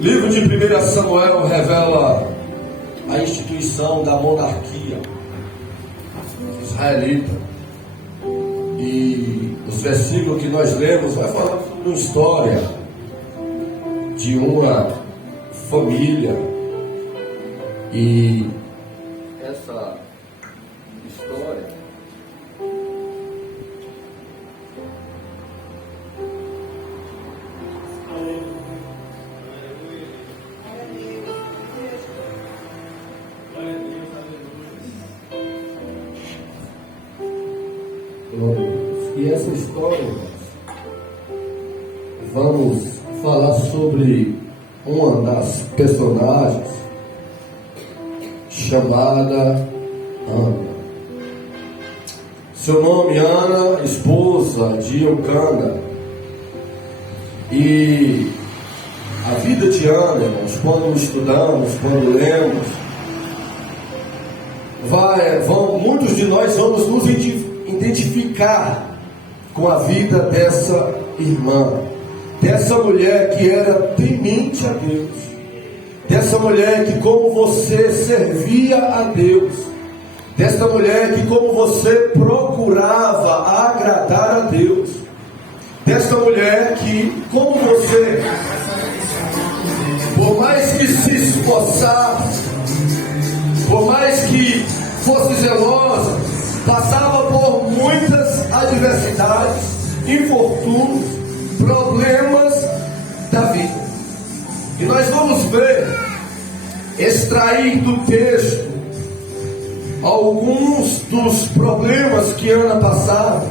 Livro de 1 Samuel revela a instituição da monarquia israelita. E os versículos que nós lemos vai falar de uma história de uma família. E essa história e essa história, vamos falar sobre uma das personagens chamada Ana. Seu nome Ana, esposa de Eucana. E a vida de Ana, irmãos, quando estudamos, quando lemos, muitos de nós vamos nos identificar com a vida dessa irmã, dessa mulher que era temente a Deus, dessa mulher que, como você, servia a Deus, dessa mulher que, como você, procurava agradar a Deus, dessa mulher que, como você, por mais que se esforçasse, por mais que fosse zelosa, passava por muitas adversidades, infortúnios, problemas da vida. E nós vamos ver, extrair do texto alguns dos problemas que Ana passava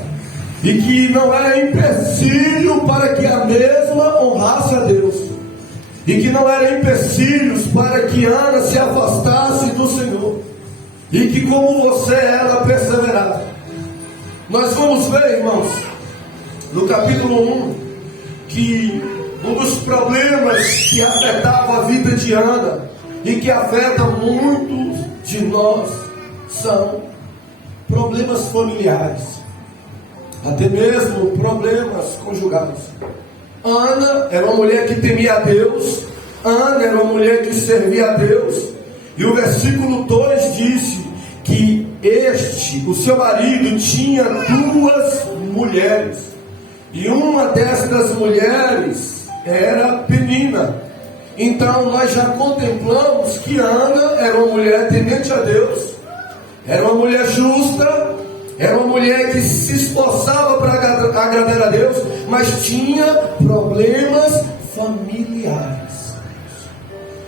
e que não era empecilho para que a mesma honrasse a Deus, e que não era empecilhos para que Ana se afastasse do Senhor, e que, como você, ela perseverava. Nós vamos ver, irmãos, no capítulo 1, que um dos problemas que afetava a vida de Ana e que afeta muitos de nós são problemas familiares, até mesmo problemas conjugais. Ana era uma mulher que temia a Deus, Ana era uma mulher que servia a Deus, e o versículo 2 disse que o seu marido, tinha duas mulheres, e uma destas mulheres era Penina. Então nós já contemplamos que Ana era uma mulher temente a Deus, era uma mulher justa, era uma mulher que se esforçava para agradar a Deus, mas tinha problemas familiares.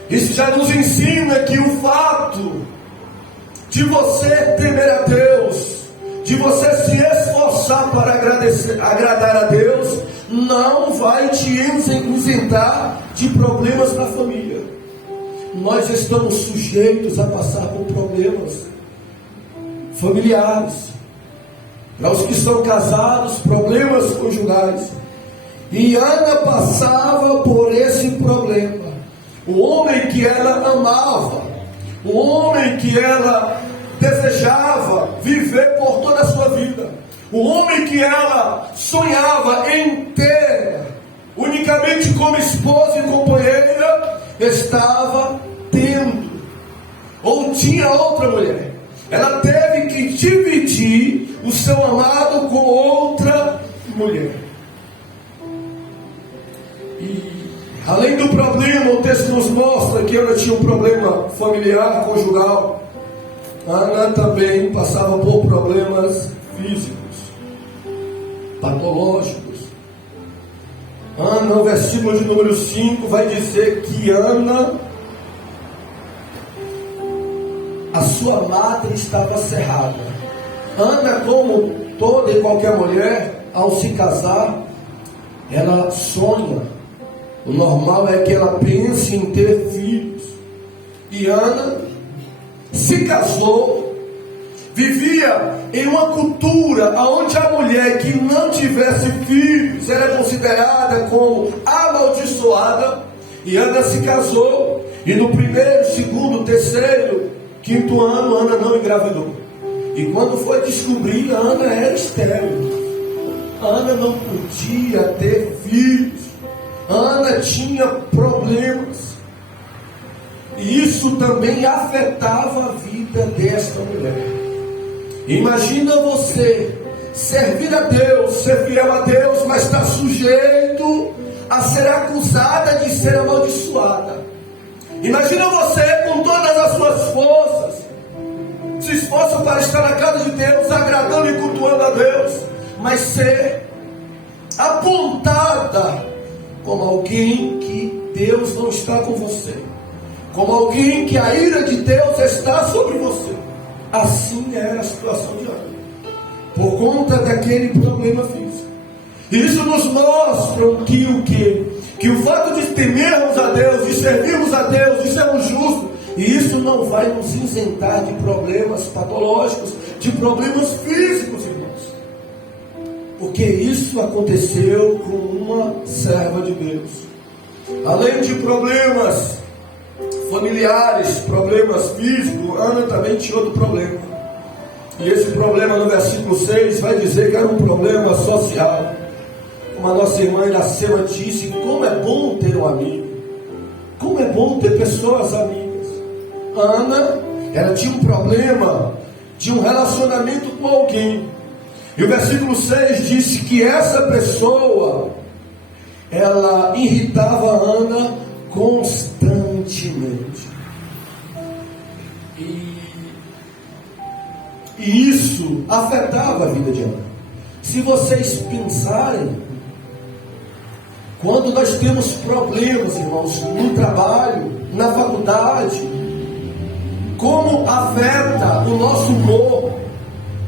Isso já nos ensina que o fato de você temer a Deus, de você se esforçar para agradar a Deus, não vai te isentar de problemas na família. Nós estamos sujeitos a passar por problemas familiares. Para os que são casados, problemas conjugais. E Ana passava por esse problema. O homem que ela amava, o homem que ela desejava viver por toda a sua vida, o homem que ela sonhava em ter unicamente como esposa e companheira, estava tendo, ou tinha outra mulher. Ela teve que dividir o seu amado com outra mulher. E além do problema, o texto nos mostra que Ana tinha um problema familiar, conjugal. Ana também passava por problemas físicos, patológicos. Ana, no versículo de número 5, vai dizer que Ana, a sua madre estava cerrada. Ana, como toda e qualquer mulher, ao se casar, ela sonha. O normal é que ela pense em ter filhos. E Ana se casou, vivia em uma cultura onde a mulher que não tivesse filhos era considerada como amaldiçoada. E Ana se casou, e no primeiro, segundo, terceiro, quinto ano, Ana não engravidou. E quando foi descobrir, Ana era estéril. Ana não podia ter filhos. Ana tinha problemas. E isso também afetava a vida desta mulher. Imagina você servir a Deus, ser fiel a Deus, mas está sujeito a ser acusada de ser amaldiçoada. Imagina você com todas as suas forças, se esforça para estar na casa de Deus, agradando e cultuando a Deus, mas ser apontada como alguém que Deus não está com você, como alguém que a ira de Deus está sobre você. Assim era a situação de Ana, por conta daquele problema físico. Isso nos mostra que o fato de temermos a Deus, de servirmos a Deus, de sermos justos, e isso não vai nos isentar de problemas patológicos, de problemas físicos, irmãos. Porque isso aconteceu com uma serva de Deus. Além de problemas familiares, problemas físicos, Ana também tinha outro problema. E esse problema no versículo 6 vai dizer que era um problema social. Como a nossa irmã Iracema disse, como é bom ter um amigo, como é bom ter pessoas amigas. Ana, ela tinha um problema de um relacionamento com alguém. E o versículo 6 disse que essa pessoa, ela irritava Ana constantemente. E isso afetava a vida de Ana. Se vocês pensarem, quando nós temos problemas, irmãos, no trabalho, na faculdade, como afeta o nosso humor,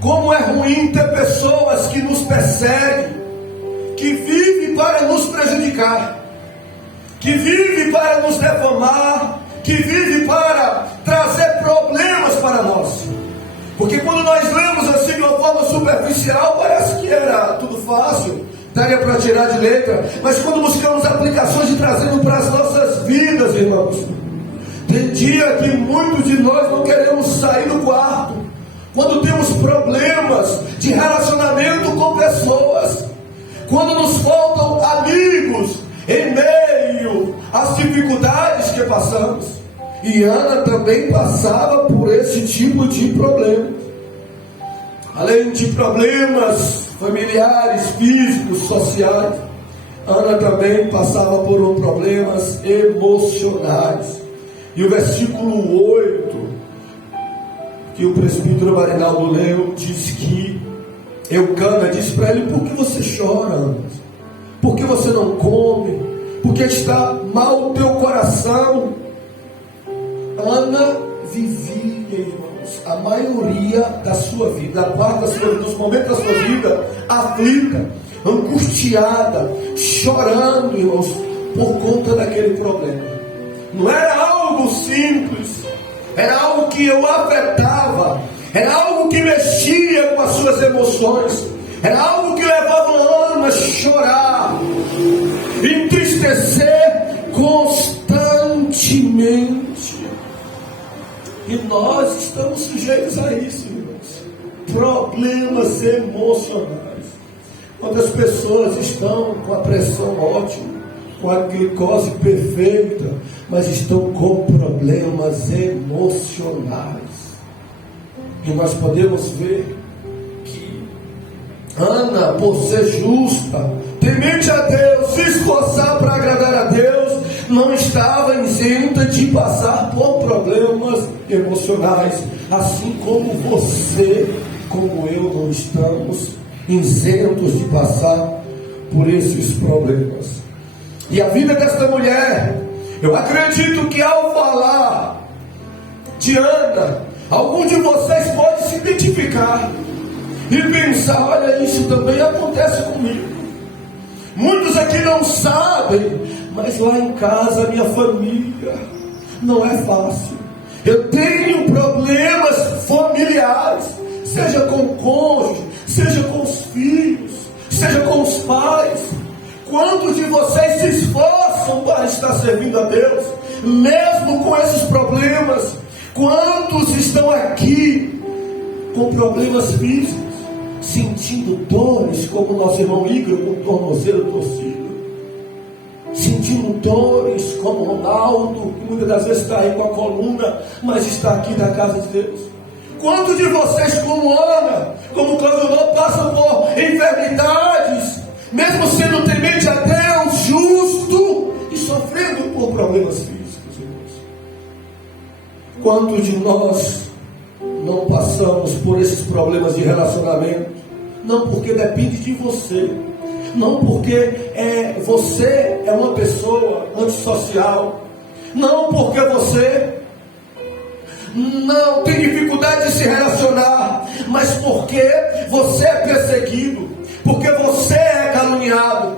como é ruim ter pessoas que nos perseguem, que vivem para nos prejudicar, que vivem para nos defamar, que vivem para trazer problemas para nós. Porque quando nós lemos assim de uma forma superficial, parece que era tudo fácil, daria para tirar de letra. Mas quando buscamos aplicações e trazendo para as nossas vidas, irmãos, tem dia que muitos de nós não queremos sair do quarto, quando temos problemas de relacionamento com pessoas, quando nos faltam amigos em meio às dificuldades que passamos. E Ana também passava por esse tipo de problema. Além de problemas familiares, físicos, sociais, Ana também passava por problemas emocionais. E o versículo 8, que o presbítero Marinaldo leu, diz que Eucana disse para ele: por que você chora, Ana? Por que você não come? Porque está mal o teu coração. Ana vivia, irmãos, a maioria da sua vida, a parte dos momentos da sua vida, aflita, angustiada, chorando, irmãos, por conta daquele problema. Não era algo simples, era algo que o afetava, era algo que mexia com as suas emoções, era algo que levava Ana a chorar, entristecer constantemente. E nós estamos sujeitos a isso, irmãos. Problemas emocionais. Quando as pessoas estão com a pressão ótima, com a glicose perfeita, mas estão com problemas emocionais. E nós podemos ver que Ana, por ser justa, temente a Deus, se esforçar para agradar a Deus, não estava isenta de passar por problemas emocionais, assim como você, como eu, não estamos isentos de passar por esses problemas. E a vida desta mulher, eu acredito que ao falar de Ana, alguns de vocês podem se identificar e pensar: olha, isso também acontece comigo. Muitos aqui não sabem, mas lá em casa, a minha família não é fácil. Eu tenho problemas familiares, seja com o cônjuge, seja com os filhos, seja com os pais. Quantos de vocês se esforçam para estar servindo a Deus, mesmo com esses problemas? Quantos estão aqui com problemas físicos, sentindo dores, como o nosso irmão Igor, com o tornozelo torcido, sentindo dores como Ronaldo, Ronaldo, que muitas das vezes está aí com a coluna, mas está aqui na casa de Deus? Quantos de vocês, como Ana, como Cláudio, passam por enfermidades, mesmo sendo temente a Deus, justo, e sofrendo por problemas físicos, irmãos? Quantos de nós não passamos por esses problemas de relacionamento? Não porque depende de você, não porque você é uma pessoa antissocial, não porque você não tem dificuldade de se relacionar, mas porque você é perseguido, porque você é caluniado.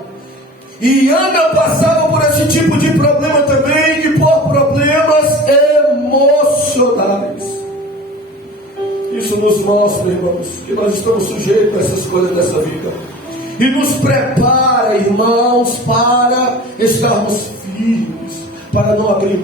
E Ana passava por esse tipo de problema também, e por problemas emocionais. Isso nos mostra, irmãos, que nós estamos sujeitos a essas coisas dessa vida, e nos prepara, irmãos, para estarmos firmes, para não abrir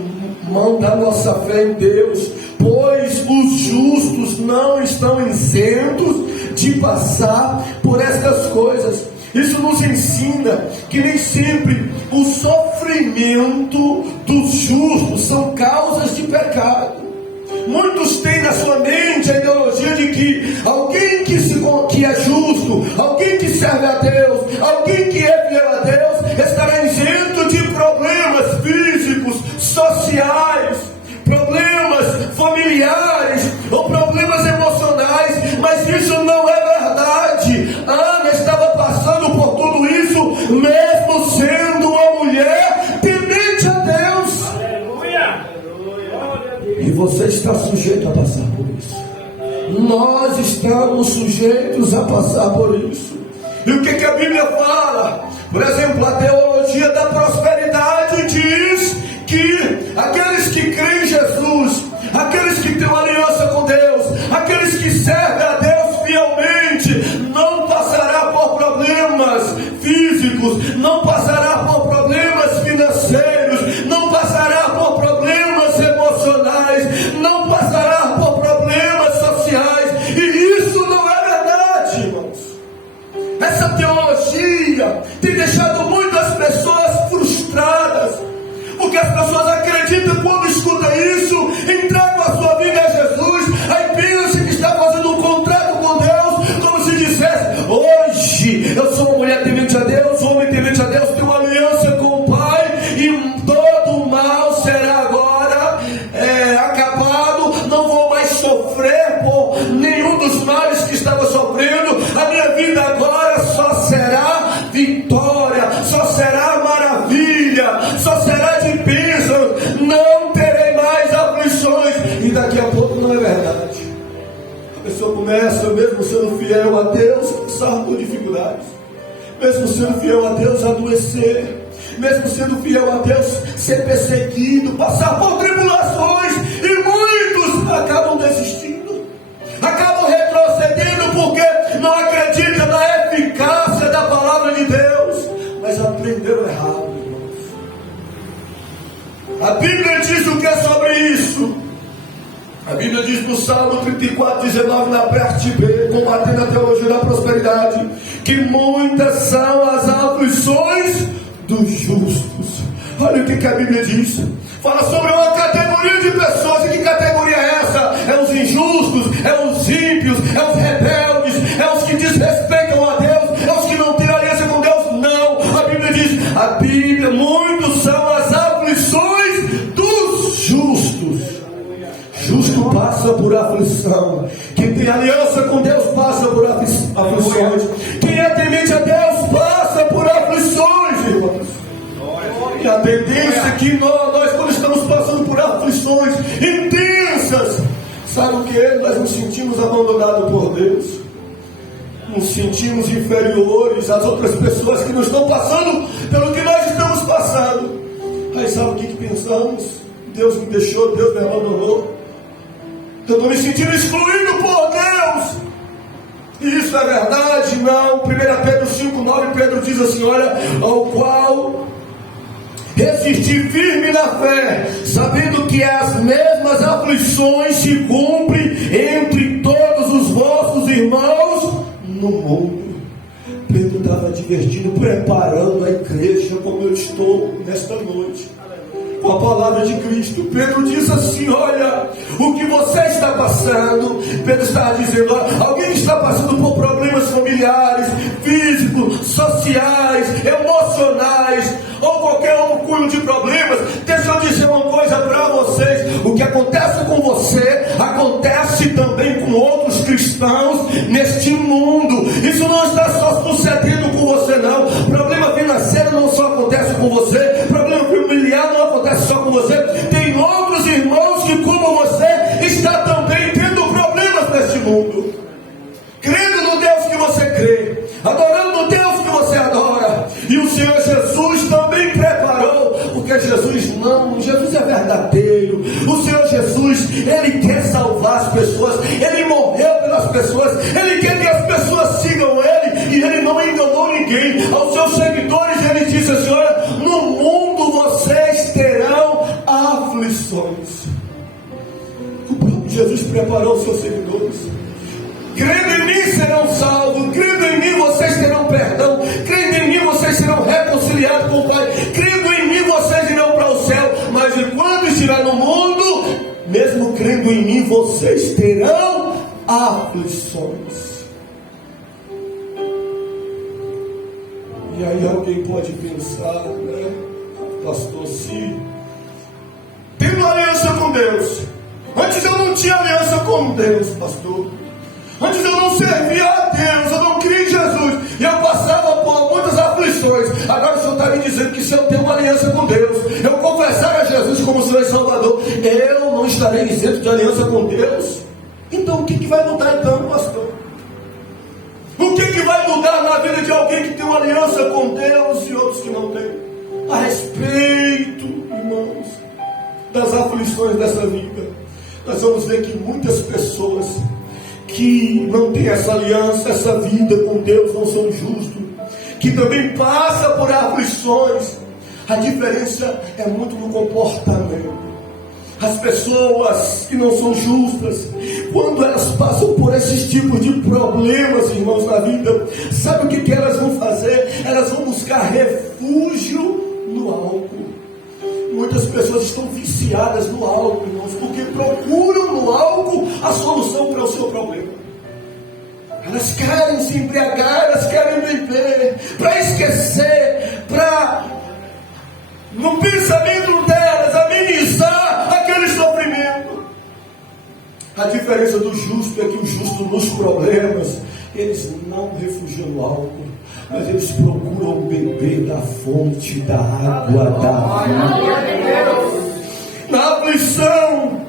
mão da nossa fé em Deus, pois os justos não estão isentos de passar por estas coisas. Isso nos ensina que nem sempre o sofrimento dos justos são causas de pecado. Muitos têm na sua mente a ideologia de que alguém que é justo, alguém que serve a Deus, alguém que é fiel a Deus, estará isento de problemas físicos, sociais, problemas familiares ou problemas emocionais. Mas isso não é verdade. Ana estava passando por tudo isso, mesmo sendo uma mulher temente a Deus. Aleluia. E você está sujeito a passar por isso. Nós estamos sujeitos a passar por isso. E o que a Bíblia fala? Por exemplo, a teologia da prosperidade diz que aqueles que creem em Jesus, aqueles que têm uma aliança com Deus, aqueles que servem a Deus fielmente, não passará por problemas físicos, não passará por problemas financeiros, não passará por problemas emocionais, não passará por problemas sociais. E isso não é verdade, irmãos. Essa teologia tem deixado muitas pessoas frustradas, porque as pessoas acreditam quando escutam isso, entregam a sua vida a Jesus, aí pensam que está fazendo um contrato com Deus, como se dissesse: hoje eu sou uma mulher temente a Deus, homem temente a Deus, tenho uma aliança com o Pai, e todo o mal será agora acabado, não vou mais sofrer por nenhum dos males que estava sofrendo, a minha vida agora só será vitória, só será maravilha, só será de bênção, não terei mais aflições. E daqui a pouco não é verdade. A pessoa começa, mesmo sendo fiel a Deus, passar por dificuldades, mesmo sendo fiel a Deus, adoecer, mesmo sendo fiel a Deus, ser perseguido, passar por tribulações, e muitos acabam desistindo, acabam retrocedendo, porque não acreditam na eficácia da palavra de Deus, mas aprenderam errado, irmãos. A Bíblia diz o que é sobre isso. A Bíblia diz no Salmo 34:19, na parte B, combatendo a teologia da prosperidade, que muitas são as aflições dos justos. Olha o que a Bíblia diz. Fala sobre uma categoria de pessoas. E que categoria é essa? É os injustos, é os ímpios, é os rebeldes, é os que desrespeitam a Deus, é os que não têm aliança com Deus. Não, a Bíblia diz, a Bíblia, muitos são as aflições dos justos. Justo passa por aflição. Quem tem aliança com Deus passa por aflições. Quem é temente a Deus passa por aflições, irmãos. E a tendência é que nós quando estamos passando por aflições intensas, sabe o que é? Nós nos sentimos abandonados por Deus, nos sentimos inferiores às outras pessoas que não estão passando pelo que nós estamos passando. Aí sabe o que pensamos? Deus me deixou, Deus me abandonou, eu estou me sentindo excluído por Deus. E isso é verdade? Não. 1 Pedro 5:9, Pedro diz assim: olha, ao qual resistir firme na fé, sabendo que as mesmas aflições se cumprem entre todos os vossos irmãos no mundo. Pedro estava divertindo, preparando a igreja como eu estou nesta noite. a palavra de Cristo. Pedro diz assim: olha, o que você está passando. Pedro está dizendo: olha, alguém está passando por problemas familiares, físicos, sociais, emocionais, ou qualquer outro cunho de problemas. Deixa eu dizer uma coisa para vocês: o que acontece com você acontece também com outros cristãos neste mundo. Isso não está só sucedendo com você, não. Problema financeiro não só acontece com você, problema familiar não acontece só com você. Tem outros irmãos que, como você, está também tendo problemas neste mundo, crendo no Deus que você crê, adorando o Deus que você adora. E o Senhor Jesus também preparou, porque Jesus é verdadeiro. O Senhor Jesus, Ele quer salvar as pessoas, Ele morreu pelas pessoas, Ele quer que as pessoas sigam Ele, e Ele não enganou ninguém. Aos seus seguidores Ele disse assim: olha, no mundo vocês terão aflições. O próprio Jesus preparou os seus seguidores: crendo em mim serão salvos, crendo em mim vocês terão perdão, crendo em mim vocês serão reconciliados com o Pai, crendo em mim vocês irão para o céu. Mas enquanto estiver no mundo, mesmo crendo em mim, vocês terão aflições. E aí alguém pode pensar, né, pastor, se tenho aliança com Deus, antes eu não tinha aliança com Deus, pastor. Antes eu não servia a Deus, eu não cria em Jesus, e eu passava por muitas aflições. Agora o Senhor está me dizendo que se eu tenho uma aliança com Deus, eu confessar a Jesus como Senhor e Salvador, eu não estarei isento de aliança com Deus? Então o que vai mudar então, pastor? O que vai mudar na vida de alguém que tem uma aliança com Deus e outros que não têm? A respeito, irmãos, das aflições dessa vida, nós vamos ver que muitas pessoas que não têm essa aliança, essa vida com Deus, não são justos, que também passa por aflições. A diferença é muito no comportamento. As pessoas que não são justas, quando elas passam por esses tipos de problemas, irmãos, na vida, sabe o que elas vão fazer? Elas vão buscar refúgio no álcool. Muitas pessoas estão viciadas no álcool, irmãos, porque procuram no álcool a solução para o seu problema. Elas querem se embriagar, elas querem beber, para esquecer, para, no pensamento delas, amenizar aquele sofrimento. A diferença do justo é que o justo nos problemas, eles não refugiam no álcool, mas eles procuram beber da fonte da água da vida. Na aflição,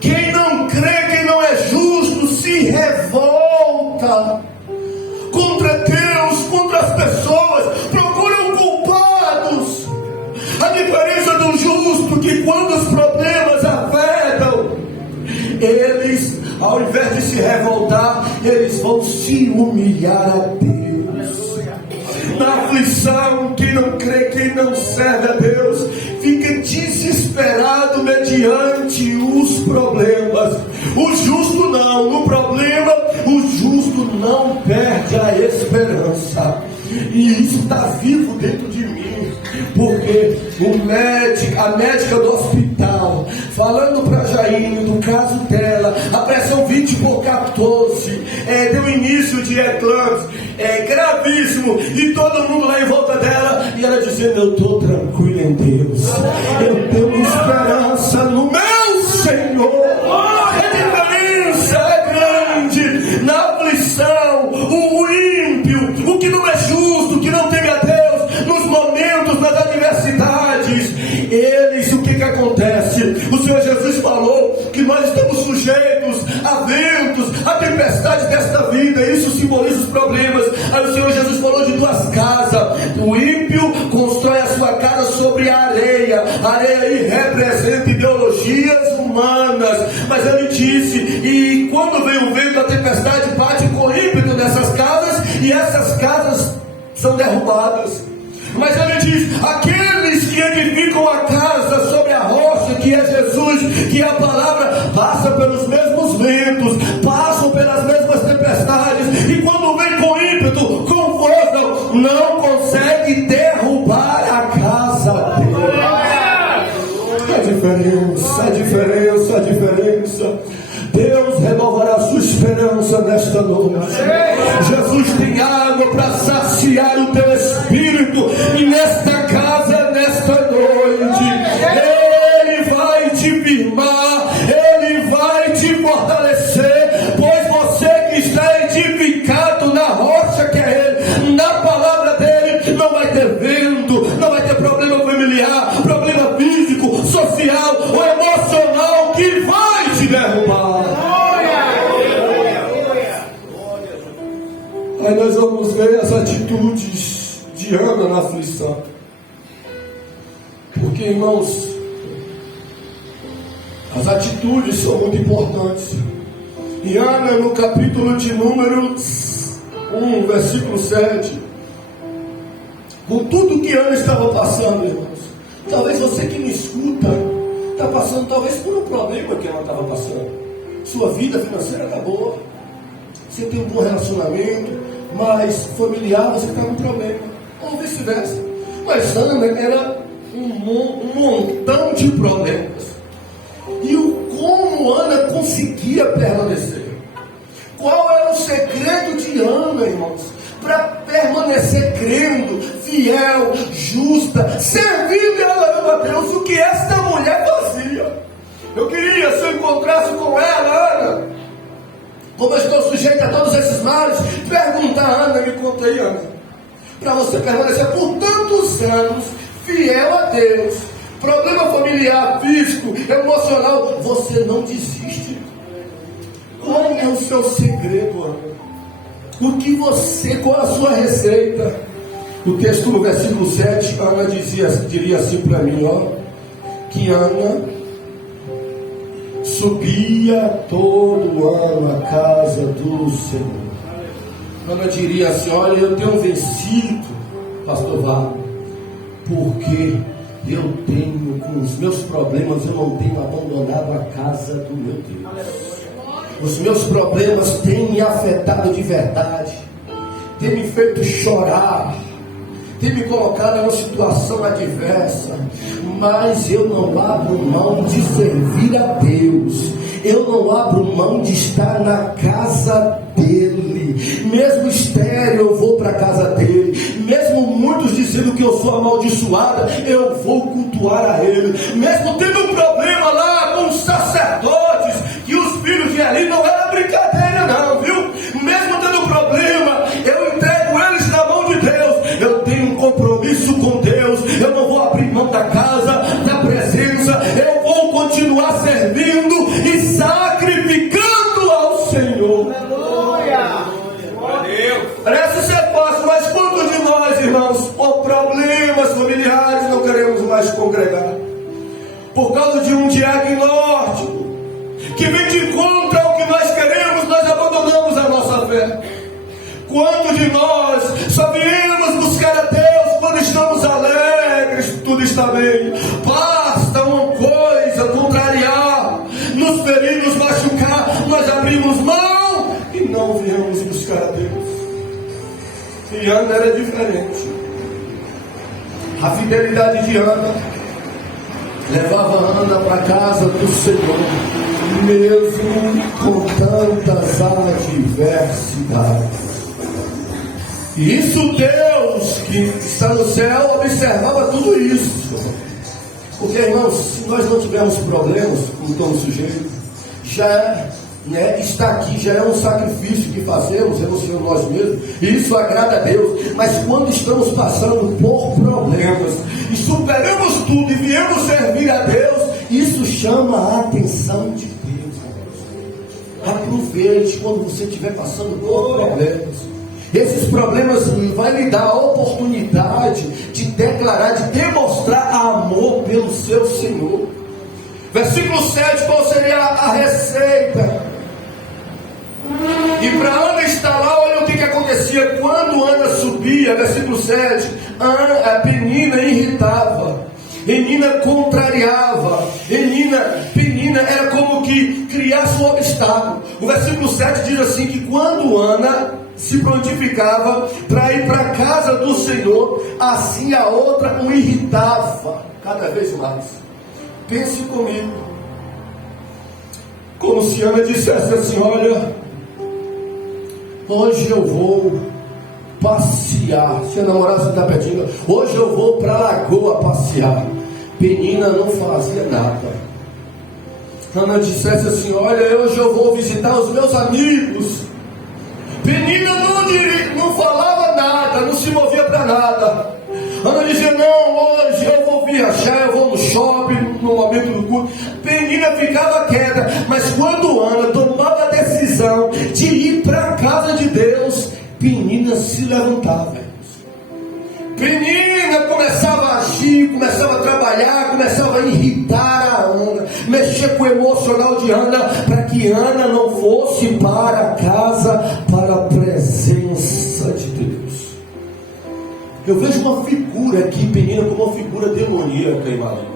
quem não crê, quem não é justo, se revolta contra Deus, contra as pessoas, procuram culpados. A diferença do justo, que quando os problemas afetam, eles, ao invés de se revoltar, eles vão se humilhar a Deus. Na aflição, quem não crê, quem não serve a Deus, fica desesperado mediante os problemas. O justo não, no problema, o justo não perde a esperança. E isso está vivo dentro de mim, porque a médica do hospital, falando para Jaine do caso dela, a pressão 20/14, deu início de eclâmpsia, gravíssimo, e todo mundo lá em volta dela, e ela dizendo: eu estou tranquila em Deus, eu tenho esperança no meu Senhor. A diferença é grande. Na aflição, o ímpio, o que não é justo, que não teme a Deus, nos momentos, nas adversidades, eles, o que acontece? O Senhor Jesus falou que nós estamos sujeitos a ventos, a tempestades desta vida. Isso simboliza os problemas. Aí o Senhor Jesus falou de duas casas. O ímpio constrói a sua casa sobre a areia. A areia aí representa ideologias humanas, mas ele disse, e quando vem o vento, a tempestade bate com ímpeto nessas casas, e essas casas são derrubadas. Mas ele diz: aqueles que edificam a casa sobre a rocha, que é Jesus, que é a palavra, passa pelos mesmos ventos, passam pelas mesmas tempestades, e quando vem com ímpeto, com força, não consegue derrubar a casa dele. diferença, a diferença, a diferença. Deus renovará a sua esperança nesta noite. Jesus tem água para saciar o teu espírito nesta casa, nesta noite. Ele vai te firmar, Ele vai te fortalecer, pois você que está edificado na rocha que é Ele, na palavra dEle, não vai ter vento, não vai ter problema familiar, problema físico, social ou emocional que vai te derrubar. Aí nós vamos ver as atitudes de Ana na aflição. Porque, irmãos, as atitudes são muito importantes. E Ana, no capítulo de número 1, versículo 7, com tudo que Ana estava passando, irmãos, talvez você que me escuta está passando talvez por um problema que ela estava passando. Sua vida financeira está boa, você tem um bom relacionamento, mas familiar você está com problema, ou vice-versa. Mas Ana era um montão de problemas. E como Ana conseguia permanecer? Qual era o segredo de Ana, irmãos, para permanecer crendo, fiel, justa, servindo e adorando a Deus? O que esta mulher fazia? Eu queria, se eu encontrasse com ela, Ana, como eu estou sujeito a todos esses males, perguntar a Ana, me conta aí, Ana, para você permanecer por tantos anos fiel a Deus, problema familiar, físico, emocional, você não desiste. Qual é o seu segredo, Ana? Qual a sua receita? O texto no versículo 7, Ana diria assim para mim, que Ana subia todo ano à casa do Senhor. Ana diria assim, olha, eu tenho vencido, pastor Vale, porque eu tenho, com os meus problemas, eu não tenho abandonado a casa do meu Deus. Os meus problemas têm me afetado de verdade, têm me feito chorar, têm me colocado em uma situação adversa, mas eu não abro mão de servir a Deus, eu não abro mão de estar na casa dele, mesmo estéril eu vou para a casa dele, mesmo muitos dizendo que eu sou amaldiçoada, eu vou cultuar a ele, mesmo tendo um problema lá com os sacerdotes, que os filhos de Eli não era brincadeira não, viu? Mesmo tendo problema, eu entrego eles na mão de Deus, eu tenho um compromisso com Deus, eu não vou abrir mão da casa, da presença, eu vou continuar servindo e sacrificando ao Senhor. Aleluia! Parece ser fácil, mas quantos de nós, irmãos, por problemas familiares não queremos mais congregar? Por causa de um diagnóstico que vem de contra ao que nós queremos, nós abandonamos a nossa fé. Quantos de nós só viemos buscar a Deus quando estamos alegres, tudo está bem, basta uma coisa contrariar, nos ferir, nos machucar, nós abrimos mão e não viemos buscar a Deus. E Ana era diferente. A fidelidade de Ana levava Ana para a casa do Senhor, mesmo com tantas adversidades. E isso Deus que está no céu observava tudo isso. Porque, irmãos, se nós não tivermos problemas, como estamos sujeitos, já está aqui, já é um sacrifício que fazemos, renunciando nós mesmos, e isso agrada a Deus. Mas quando estamos passando por problemas e superamos tudo e viemos servir a Deus, isso chama a atenção de Deus. Aproveite quando você estiver passando por problemas. Esses problemas vai lhe dar a oportunidade de declarar, de demonstrar amor pelo seu Senhor. Versículo 7, qual seria a receita? E para Ana estar lá, olha o que acontecia quando Ana subia. Versículo 7, a Penina irritava, Penina contrariava, Penina era como que criasse um obstáculo. O versículo 7 diz assim, que quando Ana se prontificava para ir para a casa do Senhor, assim a outra o irritava cada vez mais. Pense comigo. Como se Ana dissesse assim: olha, hoje eu vou passear. Se a namorada está pedindo, hoje eu vou para a lagoa passear. Penina não fazia nada. Ana dissesse assim: olha, hoje eu vou visitar os meus amigos. Penina não falava nada, não se movia para nada. Ana dizia: não, hoje eu vou viajar, eu vou no shopping, no momento do culto. Penina ficava quieta, mas quando Ana tomava a decisão de ir para a casa de Deus, Penina se levantava. Penina começava a agir, começava a trabalhar, começava a irritar a Ana, mexer com o emocional de Ana, para que Ana não fosse para a casa, para a presença de Deus. Eu vejo uma figura aqui, Penina, como uma figura demoníaca e maligna.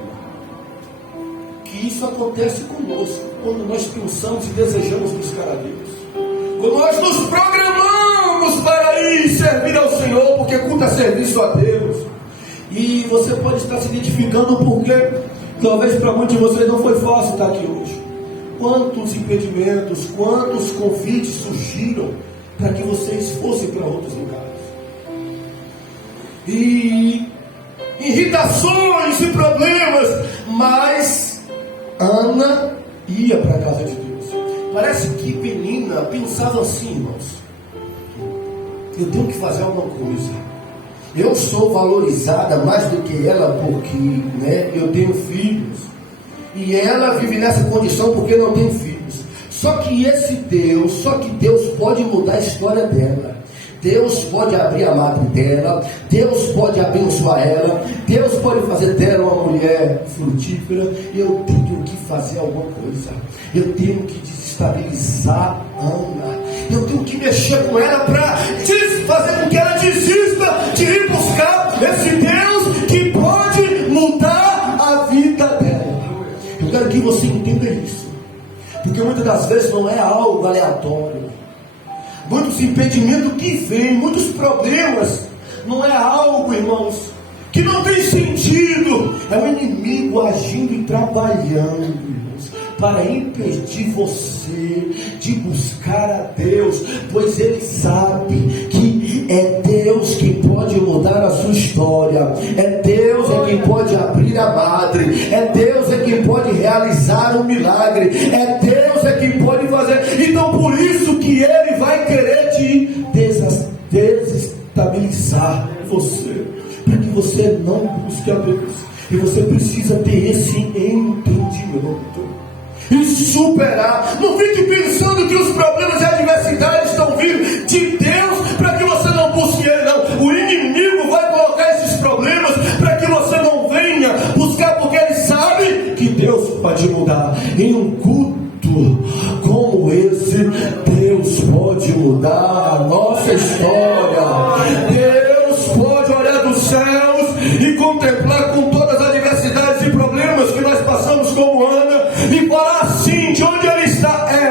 Que isso acontece conosco, quando nós pensamos e desejamos buscar a Deus. Quando nós nos programamos para ir servir ao Senhor, porque culto é serviço a Deus. E você pode estar se identificando, porque talvez para muitos de vocês não foi fácil estar aqui hoje. Quantos impedimentos, quantos convites surgiram para que vocês fossem para outros lugares. E irritações e problemas, mas Ana ia para a casa de Deus. Parece que Penina pensava assim: irmãos, eu tenho que fazer alguma coisa. Eu sou valorizada mais do que ela porque, eu tenho filhos. E ela vive nessa condição porque não tem filhos. Só que Deus pode mudar a história dela. Deus pode abrir a madre dela, Deus pode abençoar ela, Deus pode fazer dela uma mulher frutífera. Eu tenho que fazer alguma coisa. Eu tenho que desestabilizar Ana. Eu tenho que mexer com ela para fazer com que ela desista de ir buscar esse Deus que pode mudar a vida dela. Eu quero que você entenda isso, porque muitas das vezes não é algo aleatório. Muitos impedimentos que vêm, muitos problemas, não é algo, irmãos, que não tem sentido. É o inimigo agindo e trabalhando, irmãos, para impedir você de buscar a Deus, pois ele sabe que é Deus quem pode mudar a sua história, é Deus quem pode abrir a madre, é Deus quem pode realizar um milagre, é Deus quem pode fazer. Então por isso que ele vai querer te desestabilizar você, para que você não busque a Deus. E você precisa ter esse entendimento e superar. Não fique pensando que os problemas e adversidades estão vindo de Deus para que você não busque ele, não. O inimigo vai colocar esses problemas para que você não venha buscar, porque ele sabe que Deus pode mudar. Em um culto como esse, Deus pode mudar a nossa história. Deus pode olhar dos céus e contemplar com todas as adversidades e problemas que nós passamos como Ana e falar assim: de onde ele está? É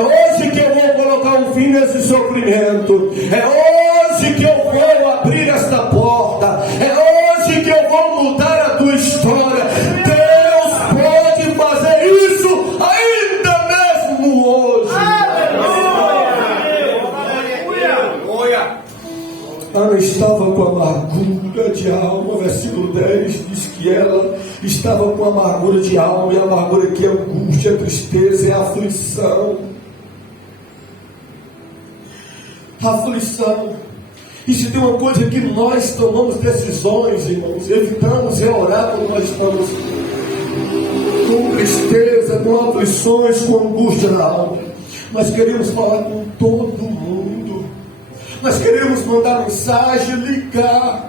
hoje que eu vou colocar um fim nesse sofrimento, é hoje que eu vou abrir esta porta, é hoje que eu vou mudar a tua história. Deus pode fazer isso ainda mesmo hoje. Ana estava com amargura de alma. Versículo 10 diz que ela estava com amargura de alma, e a amargura que é angústia, tristeza, é aflição. Aflição. E se tem uma coisa que nós tomamos decisões, irmãos, evitamos orar quando nós estamos com tristeza, com aflições, com angústia na alma. Nós queremos falar com todo mundo. Nós queremos mandar mensagem, ligar.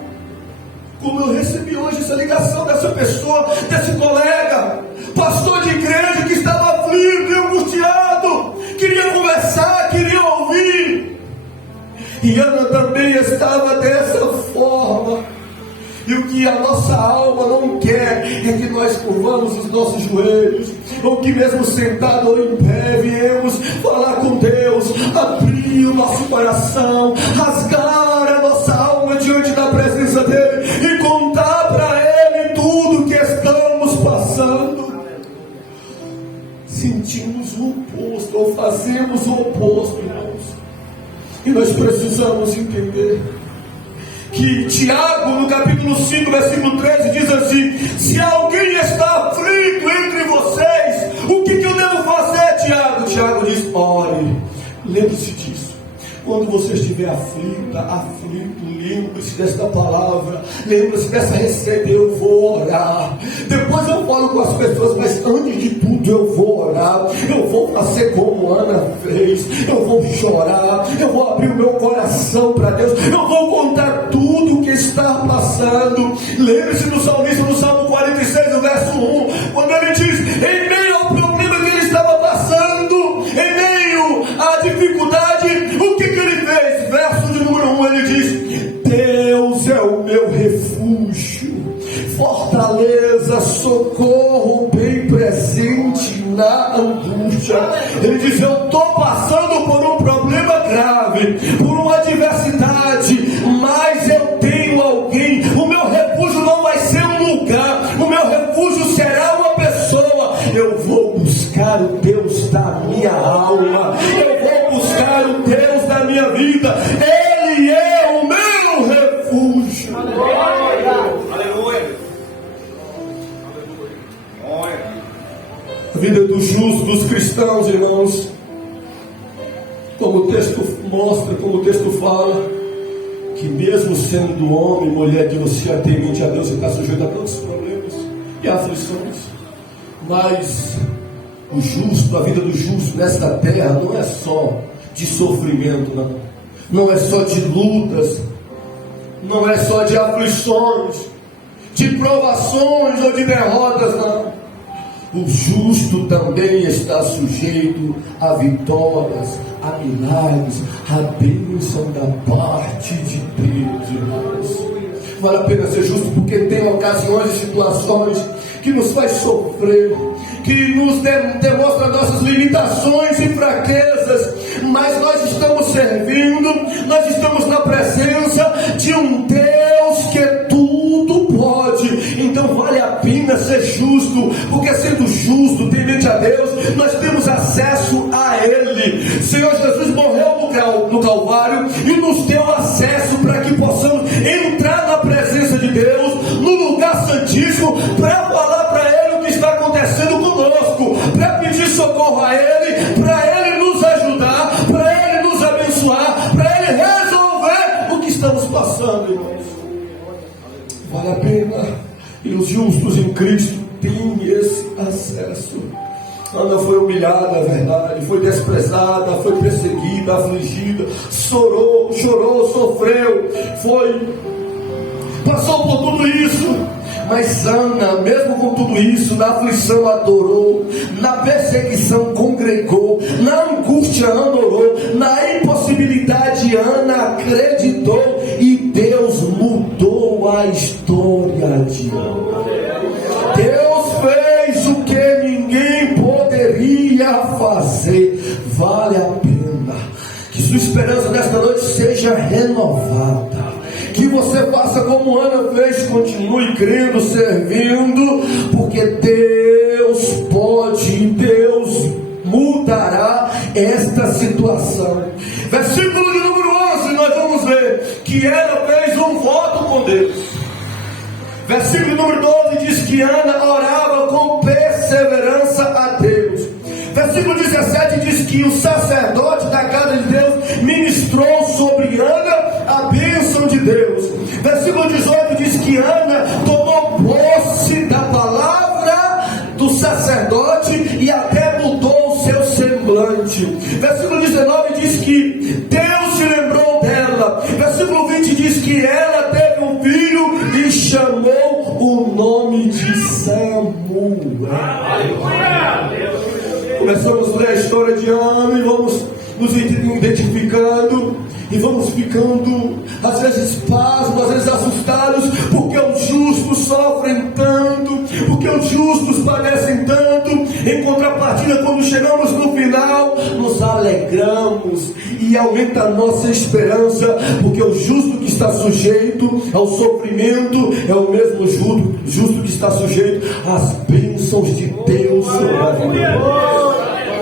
Como eu recebi hoje essa ligação dessa pessoa, desse colega, pastor de igreja, que estava aflito e angustiado, queria conversar, queria ouvir. E Ana também estava dessa forma. E o que a nossa alma não quer é que nós curvamos os nossos joelhos, ou que mesmo sentado ou em pé viemos falar com Deus, abrir o nosso coração, rasgar a nossa alma diante da presença dele e contar para ele tudo que estamos sentimos o oposto, ou fazemos o oposto, irmãos. E nós precisamos entender que Tiago, no capítulo 5, versículo 13, diz assim: se alguém está aflito entre vocês, o que eu devo fazer, Tiago? Tiago diz: ore. Lembre-se disso. Quando você estiver aflito, lembre-se desta palavra, lembre-se dessa receita: eu vou orar. Depois eu falo com as pessoas, mas antes de tudo eu vou orar. Eu vou fazer como Ana fez, eu vou chorar, eu vou abrir o meu coração para Deus, eu vou contar tudo o que está passando. Lembre-se do salmista no Salmo 46, no verso 1, quando ele diz: em meio ao problema que ele estava passando, em meio à dificuldade, o que ele fez? Verso de número 1, ele diz: Deus é o meu refúgio, fortaleza, socorro bem presente na angústia. Ele diz: eu estou passando por um problema grave, por uma adversidade, mas eu tenho alguém. O meu refúgio não vai ser um lugar, o meu refúgio será uma pessoa. Eu vou buscar o Deus da minha alma, eu vou buscar o Deus da minha vida. Ele é o meu refúgio. Aleluia. A vida dos justos, dos cristãos, irmãos, como o texto mostra, como o texto fala, que mesmo sendo homem, mulher, de você temente a Deus, você está sujeito a tantos problemas e aflições. Mas o justo, a vida do justo nesta terra não é só de sofrimento, não. Não é só de lutas, não é só de aflições, de provações ou de derrotas, não. O justo também está sujeito a vitórias, a milagres, a bênção da parte de Deus, irmãos. Vale a pena ser justo, porque tem ocasiões e situações que nos faz sofrer, que nos demonstra nossas limitações e fraquezas, mas nós estamos servindo, nós estamos na presença de um Deus que tudo pode. Então vale a pena ser justo, porque sendo justo, temente a Deus, nós temos acesso a Ele. Senhor Jesus morreu no Calvário e nos deu acesso para que possamos entrar na presença de Deus, no lugar santíssimo, para falar para Ele o que está acontecendo conosco, para pedir socorro a Ele, para Ele nos ajudar, para Ele nos abençoar, para Ele resolver o que estamos passando, irmãos. Vale a pena, e os justos em Cristo têm esse acesso. Ana foi humilhada, a verdade, foi desprezada, foi perseguida, afligida, chorou, sofreu, passou por tudo isso. Mas Ana, mesmo com tudo isso, na aflição adorou, na perseguição congregou, na angústia Ana orou, na impossibilidade Ana acreditou, e Deus mudou a história de Ana. Deus fez o que ninguém poderia fazer. Vale a pena que sua esperança nesta noite seja renovada, que você faça como Ana fez, continue crendo, servindo, porque Deus pode, Deus mudará esta situação. Versículo de número 11, nós vamos ver que Ana fez um voto com Deus. Versículo número 12 diz que Ana orava com perseverança a Deus. Versículo 17 diz que o sacerdote da casa de Deus ministrou sobre Ana a bênção de Deus. Versículo 18 diz que Ana tomou posse da palavra do sacerdote e até mudou o seu semblante. Versículo 19 diz que Deus se lembrou dela. Versículo 20 diz que ela teve um filho e chamou o nome de Samuel. Começamos a ler a história de Ana e vamos nos identificando e vamos ficando às vezes pasmos, às vezes assustados, porque os justos sofrem tanto, porque os justos padecem tanto. Em contrapartida, quando chegamos no final, nos alegramos e aumenta a nossa esperança, porque o justo que está sujeito ao sofrimento é o mesmo justo que está sujeito às bênçãos de Deus sobre a vida.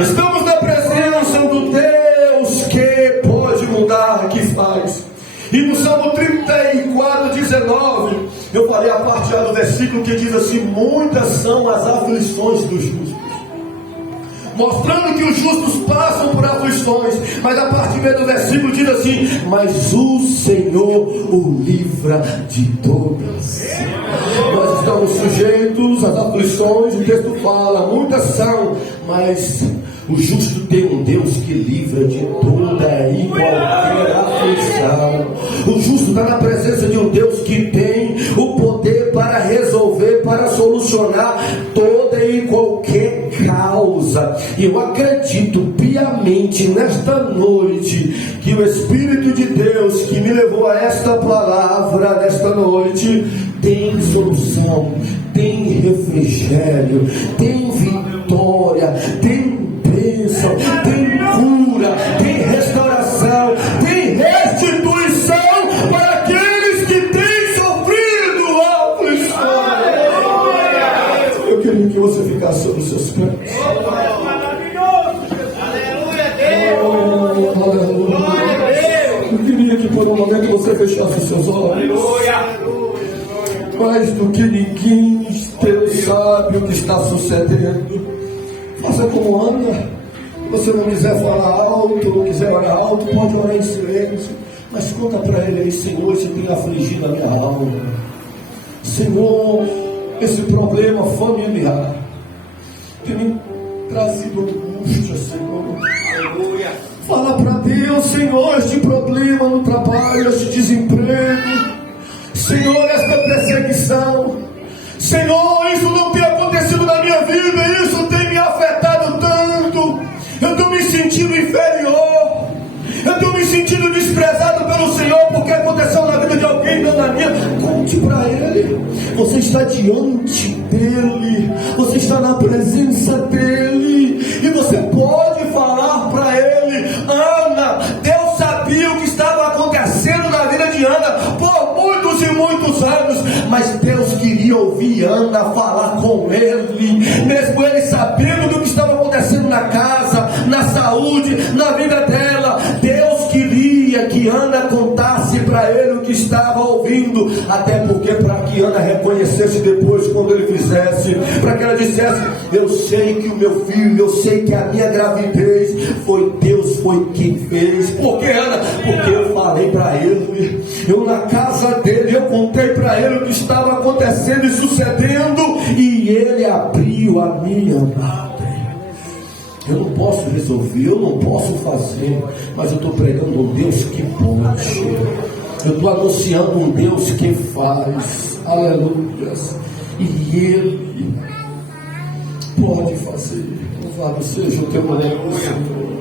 Estamos na presença do Deus que pode mudar, que faz. E no Salmo 34, 19, eu falei a parte do versículo que diz assim: muitas são as aflições dos justos, mostrando que os justos passam por aflições. Mas a parte B do versículo diz assim: mas o Senhor o livra de todas. Nós estamos sujeitos às aflições. O texto fala, muitas são, mas o justo tem um Deus que livra de toda e qualquer aflição. O justo está na presença de um Deus que tem o poder para resolver, para solucionar toda e qualquer causa. E eu acredito piamente nesta noite que o Espírito de Deus que me levou a esta palavra nesta noite tem solução, tem refrigério, tem vitória, tem bênção, tem cura, tem restauração, tem restituição para aqueles que têm sofrido aflições. Eu queria que você ficasse sobre os seus pés. Eu queria que por um momento você fechasse os seus olhos. Mais do que ninguém, Deus sabe o que está sucedendo. Faça como Ana. Se você não quiser falar alto, não quiser orar alto, pode orar em silêncio. Mas conta para ele aí: Senhor, isso tem afligido a minha alma. Senhor, esse problema familiar tem me trazido angústia, Senhor. Aleluia. Fala para Deus: Senhor, este problema no trabalho, este desemprego, Senhor, esta perseguição, Senhor, isso não tem acontecido na minha vida, isso tem me afetado tanto. Eu estou me sentindo inferior, eu estou me sentindo desprezado pelo Senhor, porque aconteceu na vida de alguém, não na minha. Conte para Ele. Você está diante dEle, você está na presença dEle, e você pode falar para Ele: Ana, Deus sabia o que estava acontecendo na vida de Ana por muitos e muitos anos, mas Deus queria ouvir Ana falar com Ele, mesmo Ele sabendo do que estava acontecendo na casa, na saúde, na vida dela. Deus queria que Ana contasse para Ele o que estava ouvindo, até porque para que Ana reconhecesse depois, quando Ele fizesse, para que ela dissesse: eu sei que o meu filho, eu sei que a minha gravidez foi Deus, foi quem fez. Por que, Ana? Porque eu falei para Ele, eu na casa dele, eu contei para Ele o que estava acontecendo e sucedendo, e Ele abriu a minha mão. Eu não posso resolver, eu não posso fazer, mas eu estou pregando um Deus que pode. Eu estou anunciando um Deus que faz. Aleluia. E Ele pode fazer. Louvado seja o teu nome, Senhor.